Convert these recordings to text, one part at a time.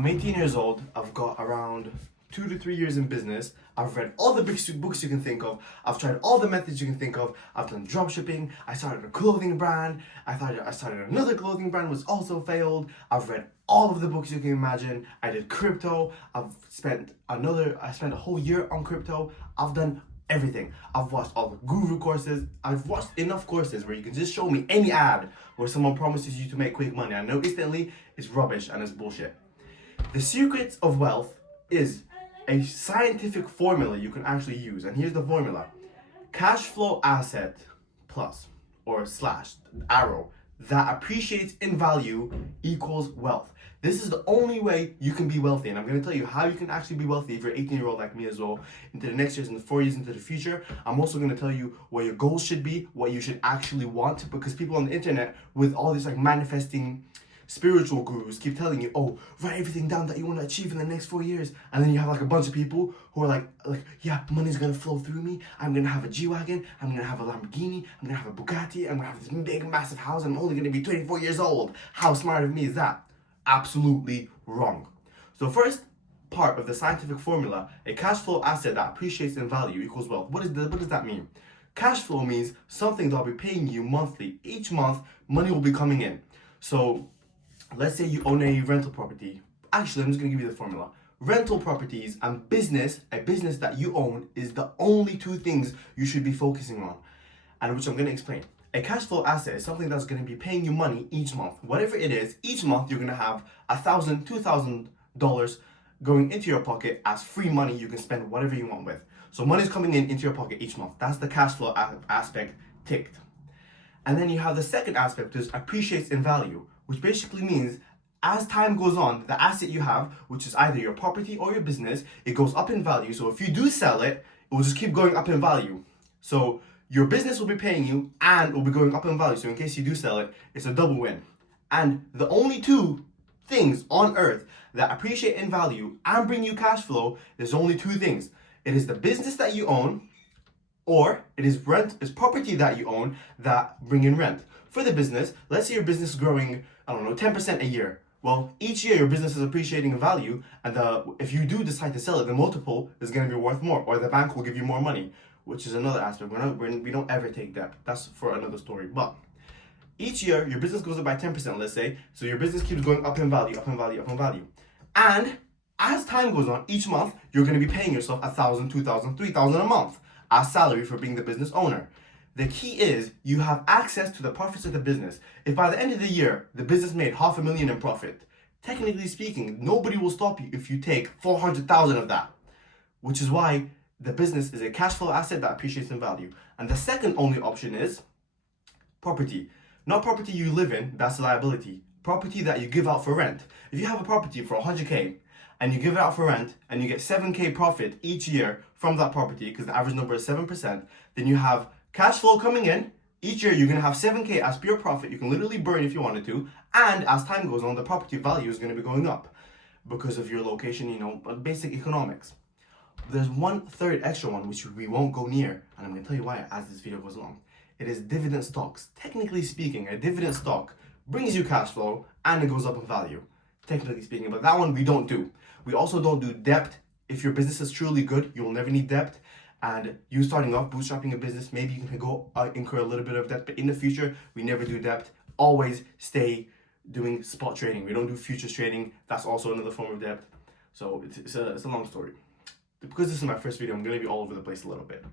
I'm 18 years old. I've got around 2 to 3 years in business. I've read all the books you can think of. I've tried all the methods you can think of. I've done dropshipping. I started a clothing brand. I started another clothing brand, which also failed. I've read all of the books you can imagine. I did crypto. I spent a whole year on crypto. I've done everything. I've watched all the guru courses. I've watched enough courses where you can just show me any ad where someone promises you to make quick money. I know instantly it's rubbish and it's bullshit. The secret of wealth is a scientific formula you can actually use. And here's the formula. Cash flow asset plus or slash arrow that appreciates in value equals wealth. This is the only way you can be wealthy. And I'm going to tell you how you can actually be wealthy if you're 18-year-old like me as well, into the next years and the 4 years into the future. I'm also going to tell you what your goals should be, what you should actually want, because people on the internet with all this like manifesting spiritual gurus keep telling you, oh, write everything down that you want to achieve in the next 4 years. And then you have like a bunch of people who are like, yeah, money's going to flow through me. I'm going to have a G-Wagon. I'm going to have a Lamborghini. I'm going to have a Bugatti. I'm going to have this big, massive house. I'm only going to be 24 years old. How smart of me is that? Absolutely wrong. So first part of the scientific formula, a cash flow asset that appreciates in value equals wealth. What does that mean? Cash flow means something that'll be paying you monthly. Each month, money will be coming in. So let's say you own a rental property. Actually, I'm just going to give you the formula. Rental properties and a business that you own is the only two things you should be focusing on, and which I'm going to explain. A cash flow asset is something that's going to be paying you money each month. Whatever it is, each month you're going to have $1,000, $2,000 going into your pocket as free money you can spend whatever you want with. So money's coming into your pocket each month. That's the cash flow aspect ticked. And then you have the second aspect, which is appreciates in value, which basically means as time goes on, the asset you have, which is either your property or your business, it goes up in value. So if you do sell it, it will just keep going up in value. So your business will be paying you and it will be going up in value. So in case you do sell it, it's a double win. And the only two things on earth that appreciate in value and bring you cash flow, there's only two things. It is the business that you own, or it is property that you own that bring in rent. For the business, let's say your business is growing, 10% a year. Well, each year your business is appreciating in value, and if you do decide to sell it, the multiple is going to be worth more, or the bank will give you more money, which is another aspect. We don't ever take debt. That's for another story. But each year your business goes up by 10%, let's say, so your business keeps going up in value, up in value, up in value. And as time goes on, each month you're going to be paying yourself $1,000, $2,000, $3,000 a month as salary for being the business owner. The key is you have access to the profits of the business. If by the end of the year, the business made $500,000 in profit, technically speaking, nobody will stop you if you take 400,000 of that, which is why the business is a cash flow asset that appreciates in value. And the second only option is property. Not property you live in, that's a liability. Property that you give out for rent. If you have a property for 100K and you give it out for rent and you get 7K profit each year from that property, because the average number is 7%, then you have cash flow coming in. Each year you're going to have 7K as pure profit. You can literally burn if you wanted to. And as time goes on, the property value is going to be going up because of your location, basic economics. There's one third extra one, which we won't go near. And I'm going to tell you why as this video goes along. It is dividend stocks. Technically speaking, a dividend stock brings you cash flow and it goes up in value. Technically speaking, but that one we don't do. We also don't do debt. If your business is truly good, you'll never need debt. And you starting off bootstrapping a business, maybe you can go incur a little bit of debt, but in the future, we never do debt. Always stay doing spot trading. We don't do futures trading. That's also another form of debt. So it's a long story. Because this is my first video, I'm going to be all over the place a little bit.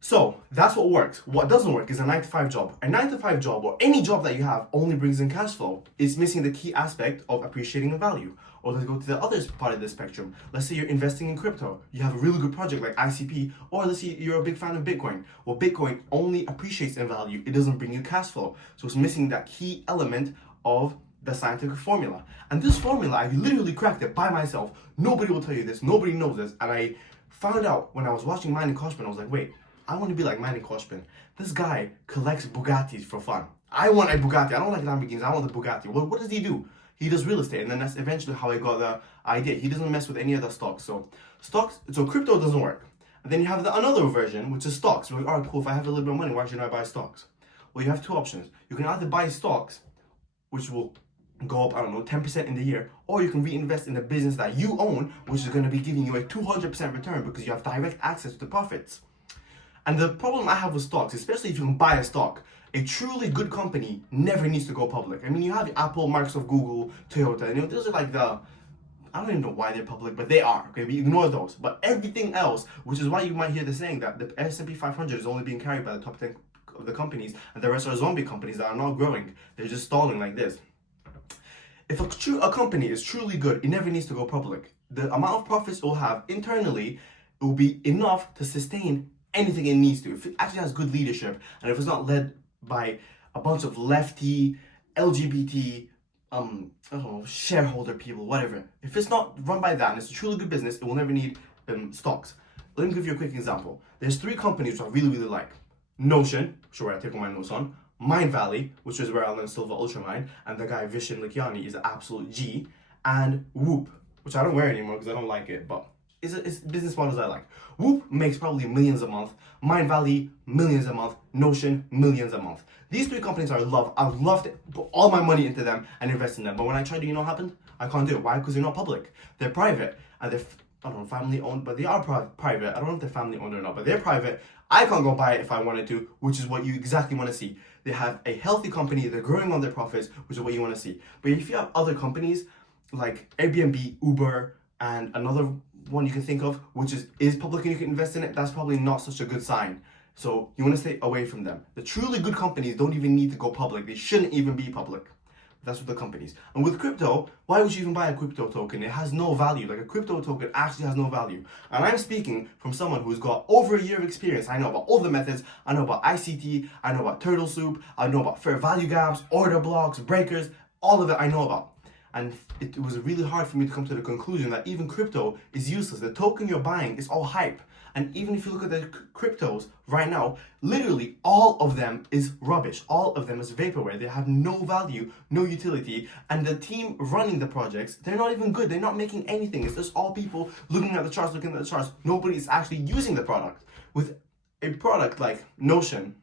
So that's what works. What doesn't work is a 9-to-5 job. A 9-to-5 job, or any job that you have, only brings in cash flow. It's missing the key aspect of appreciating the value. Or let's go to the other part of the spectrum. Let's say you're investing in crypto. You have a really good project like ICP, or let's say you're a big fan of Bitcoin. Well, Bitcoin only appreciates in value. It doesn't bring you cash flow. So it's missing that key element of the scientific formula. And this formula, I literally cracked it by myself. Nobody will tell you this. Nobody knows this. And I found out when I was watching Manny Koshman, I was like, wait, I want to be like Manny Koshman. This guy collects Bugattis for fun. I want a Bugatti. I don't like Lamborghinis. I want the Bugatti. Well, what does he do? He does real estate, and then that's eventually how I got the idea. He doesn't mess with any other stocks. So crypto doesn't work. And then you have another version, which is stocks. You're like, all right, cool. If I have a little bit of money, why should I buy stocks? Well, you have two options. You can either buy stocks, which will go up, I don't know, 10% in the year, or you can reinvest in a business that you own, which is going to be giving you a 200% return because you have direct access to the profits. And the problem I have with stocks, especially if you can buy a stock, a truly good company never needs to go public. I mean, you have Apple, Microsoft, Google, Toyota, those are like I don't even know why they're public, but they are, okay? We ignore those. But everything else, which is why you might hear the saying that the S&P 500 is only being carried by the top 10 of the companies, and the rest are zombie companies that are not growing. They're just stalling like this. If a company is truly good, it never needs to go public. The amount of profits it will have internally, it will be enough to sustain anything it needs to. If it actually has good leadership, and if it's not led by a bunch of lefty, LGBT, I don't know, shareholder people, whatever. If it's not run by that and it's a truly good business, it will never need stocks. Let me give you a quick example. There's 3 companies which I really, really like. Notion, which is where I take all my notes on. Mindvalley, which is where I learned Silva Ultramine, and the guy Vishen Lakhiani is an absolute G. And Whoop, which I don't wear anymore because I don't like it, but it's business models I like. Whoop makes probably millions a month. Mindvalley, millions a month. Notion, millions a month. These 3 companies I love. I would love to put all my money into them and invest in them. But when I tried to, you know what happened? I can't do it. Why? Because they're not public. They're private. And they're, I don't know, family owned, but they are private. I don't know if they're family owned or not, but they're private. I can't go buy it if I wanted to, which is what you exactly want to see. They have a healthy company. They're growing on their profits, which is what you want to see. But if you have other companies like Airbnb, Uber, and another one you can think of, which is public and you can invest in it, that's probably not such a good sign. So you want to stay away from them. The truly good companies don't even need to go public. They shouldn't even be public. That's with the companies. And with crypto, why would you even buy a crypto token? It has no value. Like a crypto token actually has no value. And I'm speaking from someone who's got over a year of experience. I know about all the methods. I know about ICT. I know about Turtle Soup. I know about fair value gaps, order blocks, breakers. All of it I know about. And it was really hard for me to come to the conclusion that even crypto is useless. The token you're buying is all hype. And even if you look at the cryptos right now, literally all of them is rubbish. All of them is vaporware. They have no value, no utility. And the team running the projects, they're not even good. They're not making anything. It's just all people looking at the charts. Nobody is actually using the product. With a product like Notion,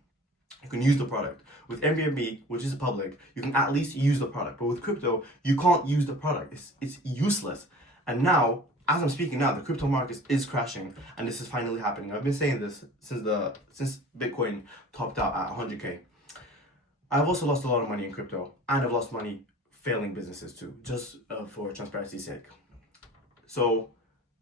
you can use the product. With Airbnb, which is public, you can at least use the product. But with crypto, you can't use the product. It's useless. And now, as I'm speaking now, the crypto market is crashing, and this is finally happening. I've been saying this since Bitcoin topped out at 100K. I've also lost a lot of money in crypto, and I've lost money failing businesses too, just for transparency's sake. So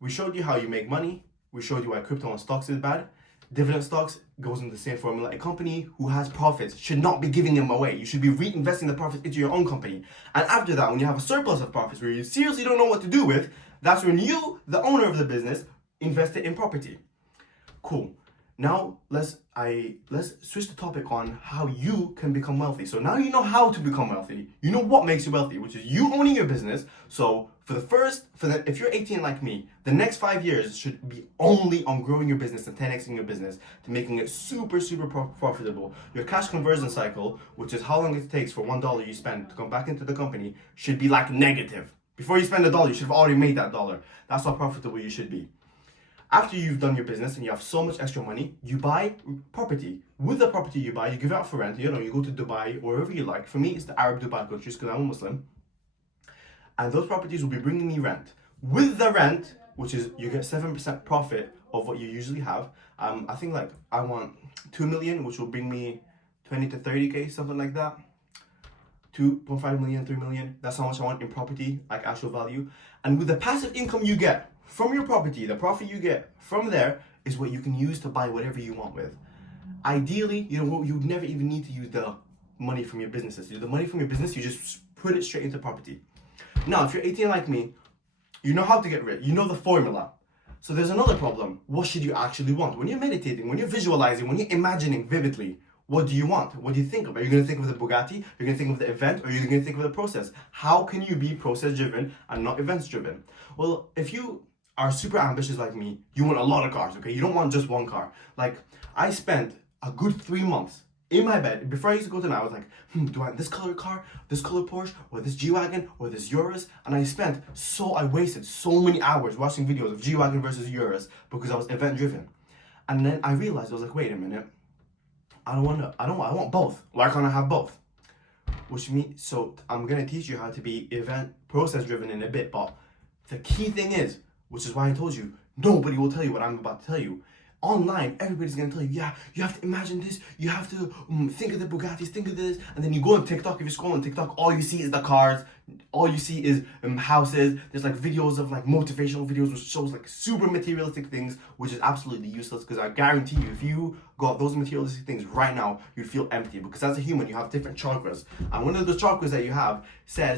we showed you how you make money. We showed you why crypto and stocks is bad. Dividend stocks goes in the same formula. A company who has profits should not be giving them away. You should be reinvesting the profits into your own company. And after that, when you have a surplus of profits where you seriously don't know what to do with, that's when you, the owner of the business, invest it in property. Cool. Now let's switch the topic on how you can become wealthy. So now you know how to become wealthy. You know what makes you wealthy, which is you owning your business. So if you're 18 like me, the next 5 years should be only on growing your business and 10xing your business to making it super, super profitable. Your cash conversion cycle, which is how long it takes for $1 you spend to come back into the company, should be like negative. Before you spend $1, you should have already made that $1. That's how profitable you should be. After you've done your business and you have so much extra money, you buy property. With the property you buy, you give it out for rent. You go to Dubai or wherever you like. For me, it's the Arab Dubai countries because I'm a Muslim. And those properties will be bringing me rent. With the rent, which is you get 7% profit of what you usually have. I think I want 2 million, which will bring me 20 to 30K, something like that. 2.5 million, 3 million. That's how much I want in property, like actual value. And with the passive income you get from your property, the profit you get from there is what you can use to buy whatever you want with. Ideally, you never even need to use the money from your businesses. The money from your business, you just put it straight into property. Now, if you're 18 like me, you know how to get rich. You know the formula. So there's another problem. What should you actually want? When you're meditating, when you're visualizing, when you're imagining vividly, what do you want? What do you think of? Are you going to think of the Bugatti? You're going to think of the event? Or are you going to think of the process? How can you be process-driven and not events-driven? Well, if you are super ambitious like me, you want a lot of cars, okay? You don't want just one car. Like, I spent a good 3 months in my bed. Before I used to go to night, I was like, do I want this color car, this color Porsche, or this G-Wagon, or this Urus? And I wasted so many hours watching videos of G-Wagon versus Urus because I was event-driven. And then I realized, I was like, wait a minute. I want both. Why can't I have both? which means, so I'm gonna teach you how to be event process driven in a bit, but the key thing is, which is why I told you, nobody will tell you what I'm about to tell you. Online, everybody's gonna tell you, yeah, you have to imagine this, you have to think of the Bugattis, think of this, and then you go on TikTok. If you scroll on TikTok, all you see is the cars, all you see is houses. There's like videos of like motivational videos which shows like super materialistic things, which is absolutely useless, because I guarantee you, if you got those materialistic things right now, you'd feel empty, because as a human, you have different chakras, and one of the chakras that you have says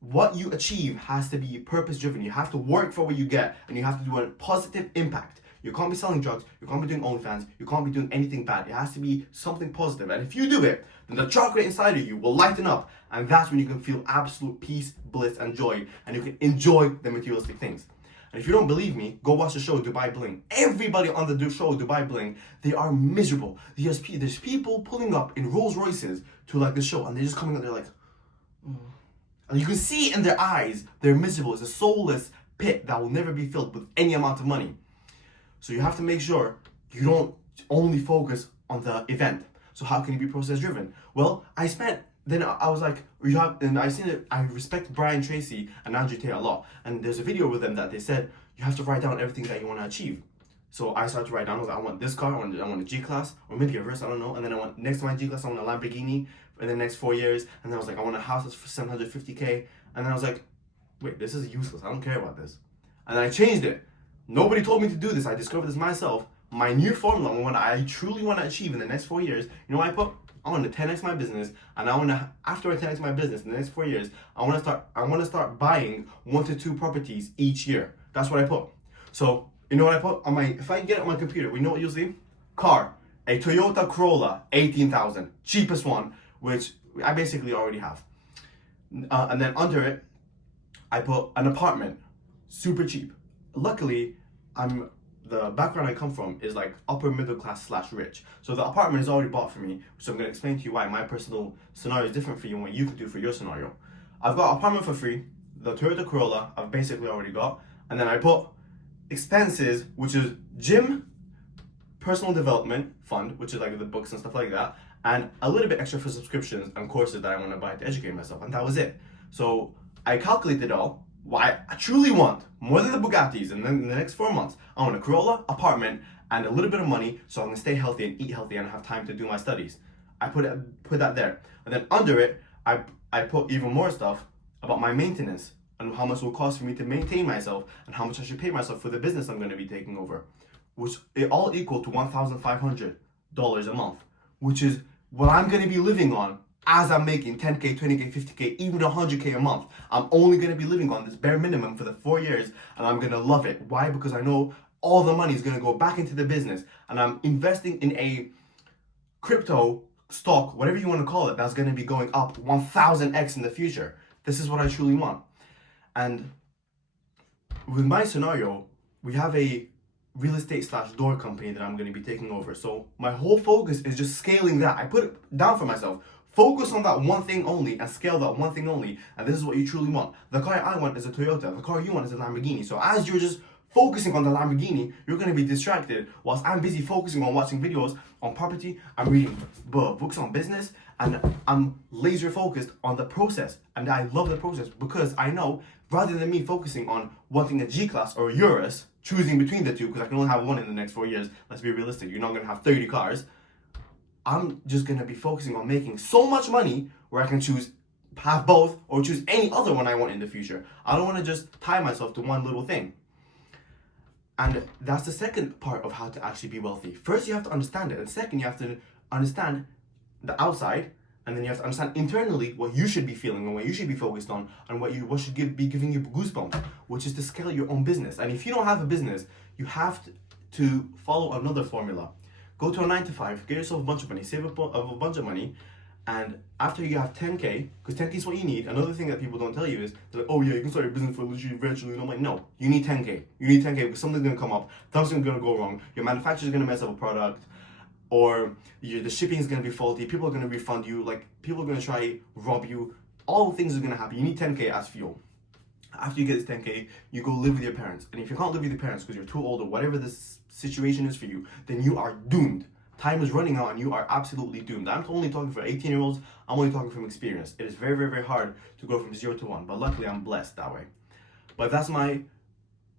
what you achieve has to be purpose driven. You have to work for what you get, and you have to do a positive impact. You can't be selling drugs, you can't be doing OnlyFans, you can't be doing anything bad. It has to be something positive. And if you do it, then the chakra inside of you will lighten up, and that's when you can feel absolute peace, bliss, and joy, and you can enjoy the materialistic things. And if you don't believe me, go watch the show Dubai Bling. Everybody on the show Dubai Bling, they are miserable. There's people pulling up in Rolls Royces to like the show, and they're just coming out there like, and you can see in their eyes, they're miserable. It's a soulless pit that will never be filled with any amount of money. So you have to make sure you don't only focus on the event. So how can you be process driven? Well, I was like, I respect Brian Tracy and Andrew Tate a lot. And there's a video with them that they said, you have to write down everything that you want to achieve. So I started to write down, I was like, I want this car, I want a G-Class, or maybe a Versa, I don't know. And then I want, next to my G-Class, I want a Lamborghini in the next 4 years. And then I was like, I want a house that's for 750K. And then I was like, wait, this is useless, I don't care about this. And then I changed it. Nobody told me to do this. I discovered this myself. My new formula, when I truly want to achieve in the next 4 years, you know what I put? I want to 10x my business, and I want to, after I 10x my business in the next 4 years, I want to start buying 1 to 2 properties each year. That's what I put. So you know what I put on my? If I get it on my computer, we know what you'll see. Car, a Toyota Corolla, 18,000, cheapest one, which I basically already have. And then under it, I put an apartment, super cheap. Luckily, the background I come from is like upper middle class / rich. So the apartment is already bought for me, so I'm going to explain to you why my personal scenario is different for you and what you could do for your scenario. I've got apartment for free, the Toyota Corolla I've basically already got, and then I put expenses, which is gym, personal development fund, which is like the books and stuff like that, and a little bit extra for subscriptions and courses that I want to buy to educate myself, and that was it. So I calculated it all. What I truly want, more than the Bugattis, and then in the next 4 months, I want a Corolla, apartment, and a little bit of money so I can stay healthy and eat healthy and have time to do my studies. I put that there. And then under it, I put even more stuff about my maintenance and how much it will cost for me to maintain myself and how much I should pay myself for the business I'm going to be taking over, which it all equal to $1,500 a month, which is what I'm going to be living on as I'm making 10K, 20K, 50K, even 100K a month. I'm only going to be living on this bare minimum for the 4 years, and I'm going to love it. Why? Because I know all the money is going to go back into the business, and I'm investing in a crypto stock, whatever you want to call it, that's going to be going up 1000x in the future. This is what I truly want. And with my scenario, we have a real estate / door company that I'm going to be taking over. So my whole focus is just scaling that. I put it down for myself. Focus on that one thing only and scale that one thing only. And this is what you truly want. The car I want is a Toyota. The car you want is a Lamborghini. So as you're just focusing on the Lamborghini, you're going to be distracted whilst I'm busy focusing on watching videos on property. I'm reading books on business, and I'm laser focused on the process. And I love the process because I know rather than me focusing on wanting a G-Class or a Urus, choosing between the two, because I can only have one in the next 4 years. Let's be realistic. You're not going to have 30 cars. I'm just going to be focusing on making so much money where I can have both or choose any other one I want in the future. I don't want to just tie myself to one little thing. And that's the second part of how to actually be wealthy. First, you have to understand it. And second, you have to understand the outside. And then you have to understand internally what you should be feeling and what you should be focused on and what should be giving you goosebumps, which is to scale your own business. And if you don't have a business, you have to follow another formula. Go to a 9 to 5, get yourself a bunch of money, save up a bunch of money, and after you have 10K, because 10K is what you need. Another thing that people don't tell you is, they're like, oh yeah, you can start your business for literally virtually. I'm like, no, you need 10K. You need 10K because something's going to come up, something's going to go wrong, your manufacturer's going to mess up a product, or the shipping is going to be faulty, people are going to refund you, like people are going to try rob you, all things are going to happen. You need 10K as fuel. After you get this 10K, you go live with your parents. And if you can't live with your parents because you're too old or whatever this situation is for you, then you are doomed. Time is running out and you are absolutely doomed. I'm only talking for 18-year-olds. I'm only talking from experience. It is very, very, very hard to go from 0 to 1, but luckily I'm blessed that way. But that's my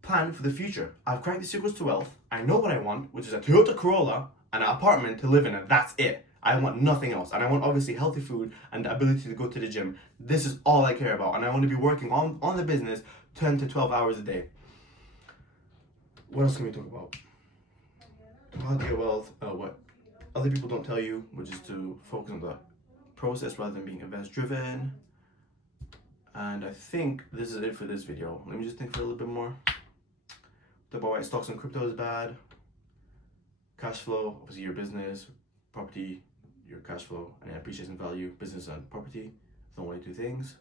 plan for the future. I've cracked the secrets to wealth. I know what I want, which is a Toyota Corolla and an apartment to live in, and that's it. I want nothing else. And I want obviously healthy food and the ability to go to the gym. This is all I care about. And I want to be working on the business 10 to 12 hours a day. What else can we talk about? How to get wealth, what other people don't tell you, which is to focus on the process rather than being events driven. And I think this is it for this video. Let me just think for a little bit more. Talk about why stocks and crypto is bad. Cash flow, obviously your business, property, your cash flow, and appreciation value, business and property. The only two things.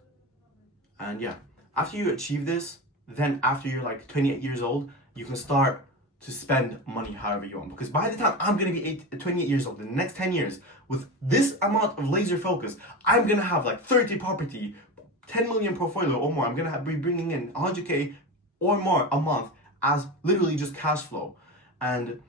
And yeah, after you achieve this, then after you're like 28 years old, you can start to spend money however you want. Because by the time I'm gonna be 28 years old, in the next 10 years, with this amount of laser focus, I'm gonna have like 30 property, 10 million portfolio or more. I'm gonna be bringing in 100K or more a month as literally just cash flow. And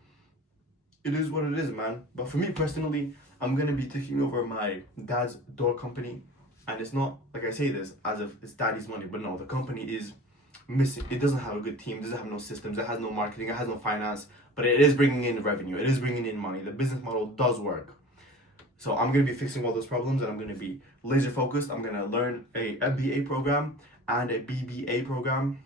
it is what it is, man. But for me personally, I'm gonna be taking over my dad's door company. And it's not, like I say this, as if it's daddy's money, but no, the company is missing. It doesn't have a good team, doesn't have no systems, it has no marketing, it has no finance, but it is bringing in revenue, it is bringing in money. The business model does work. So I'm going to be fixing all those problems, and I'm going to be laser focused. I'm going to learn a MBA program and a BBA program,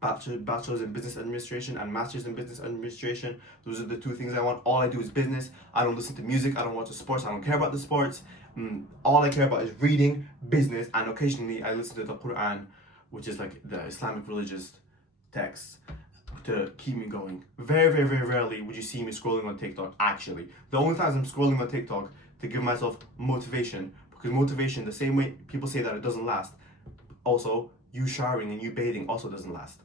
bachelor's in business administration and master's in business administration. Those are the two things I want. All I do is business. I don't listen to music, I don't watch the sports, I don't care about the sports. All I care about is reading, business, and occasionally I listen to the Quran, which is like the Islamic religious texts, to keep me going. Very, very, very rarely would you see me scrolling on TikTok, actually. The only times I'm scrolling on TikTok to give myself motivation, because motivation, the same way people say that it doesn't last, also, you showering and you bathing also doesn't last.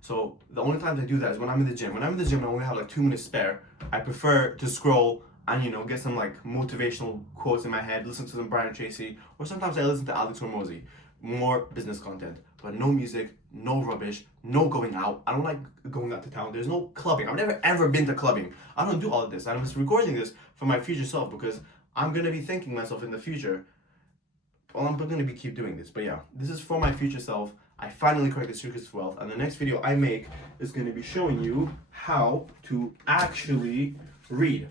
So the only times I do that is when I'm in the gym. When I'm in the gym, I only have like 2 minutes spare. I prefer to scroll and, you know, get some like motivational quotes in my head, listen to some Brian Tracy, or sometimes I listen to Alex Hormozy. More business content, but no music, no rubbish, no going out. I don't like going out to town. There's no clubbing. I've never ever been to clubbing. I don't do all of this. I'm just recording this for my future self because I'm gonna be thinking myself in the future. Well, I'm gonna be keep doing this, but yeah, this is for my future self. I finally cracked the secrets to wealth, and the next video I make is gonna be showing you how to actually read.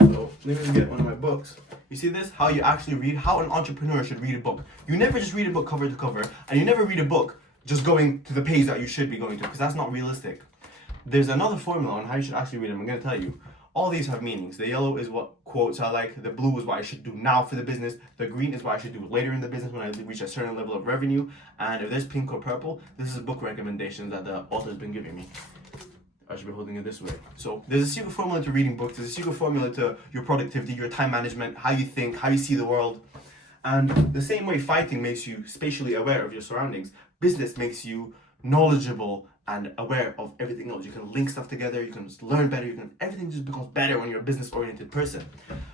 So let me get one of my books. You see this? How you actually read, how an entrepreneur should read a book. You never just read a book cover to cover, and you never read a book just going to the page that you should be going to, because that's not realistic. There's another formula on how you should actually read them. I'm going to tell you. All these have meanings. The yellow is what quotes I like. The blue is what I should do now for the business. The green is what I should do later in the business when I reach a certain level of revenue. And if there's pink or purple, this is book recommendations that the author's been giving me. I should be holding it this way. So there's a secret formula to reading books. There's a secret formula to your productivity, your time management, how you think, how you see the world. And the same way fighting makes you spatially aware of your surroundings, business makes you knowledgeable and aware of everything else. You can link stuff together, you can learn better, everything just becomes better when you're a business-oriented person.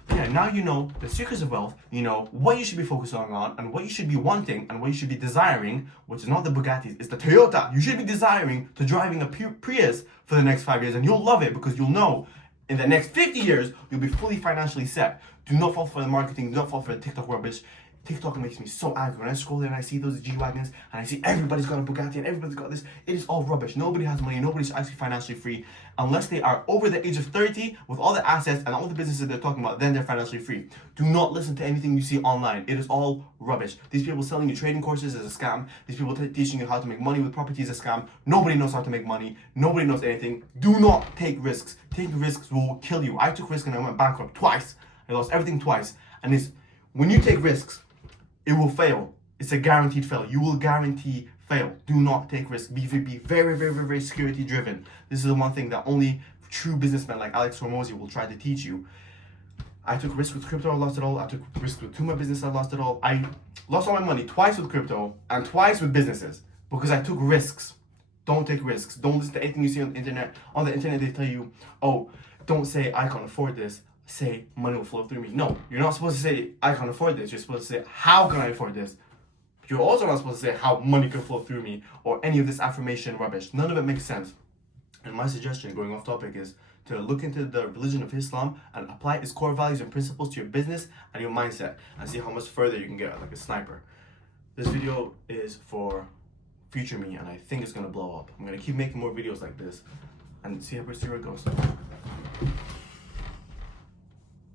But yeah, now you know the secrets of wealth, you know what you should be focusing on and what you should be wanting and what you should be desiring, which is not the Bugattis, it's the Toyota. You should be desiring to driving a Prius for the next 5 years, and you'll love it because you'll know in the next 50 years, you'll be fully financially set. Do not fall for the marketing, do not fall for the TikTok rubbish. TikTok makes me so angry when I scroll there and I see those G-Wagons and I see everybody's got a Bugatti and everybody's got this. It is all rubbish. Nobody has money. Nobody's actually financially free unless they are over the age of 30 with all the assets and all the businesses they're talking about. Then they're financially free. Do not listen to anything you see online. It is all rubbish. These people selling you trading courses is a scam. These people teaching you how to make money with property is a scam. Nobody knows how to make money. Nobody knows anything. Do not take risks. Taking risks will kill you. I took risks and I went bankrupt twice. I lost everything twice. And it's when you take risks, it will fail. It's a guaranteed fail. You will guarantee fail. Do not take risks. Be very, very, very, very security driven. This is the one thing that only true businessmen like Alex Hormozy will try to teach you. I took risks with crypto, I lost it all. I took risks with 2 of my business, I lost it all. I lost all my money twice with crypto and twice with businesses because I took risks. Don't take risks. Don't listen to anything you see on the internet. On the internet, they tell you, oh, don't say I can't afford this. Say money will flow through me. No, you're not supposed to say I can't afford this. You're supposed to say how can I afford this. You're also not supposed to say how money can flow through me or any of this affirmation rubbish. None of it makes sense. And my suggestion, going off topic, is to look into the religion of Islam and apply its core values and principles to your business and your mindset and see how much further you can get like a sniper. This video is for future me and I think it's gonna blow up. I'm gonna keep making more videos like this and see where it goes.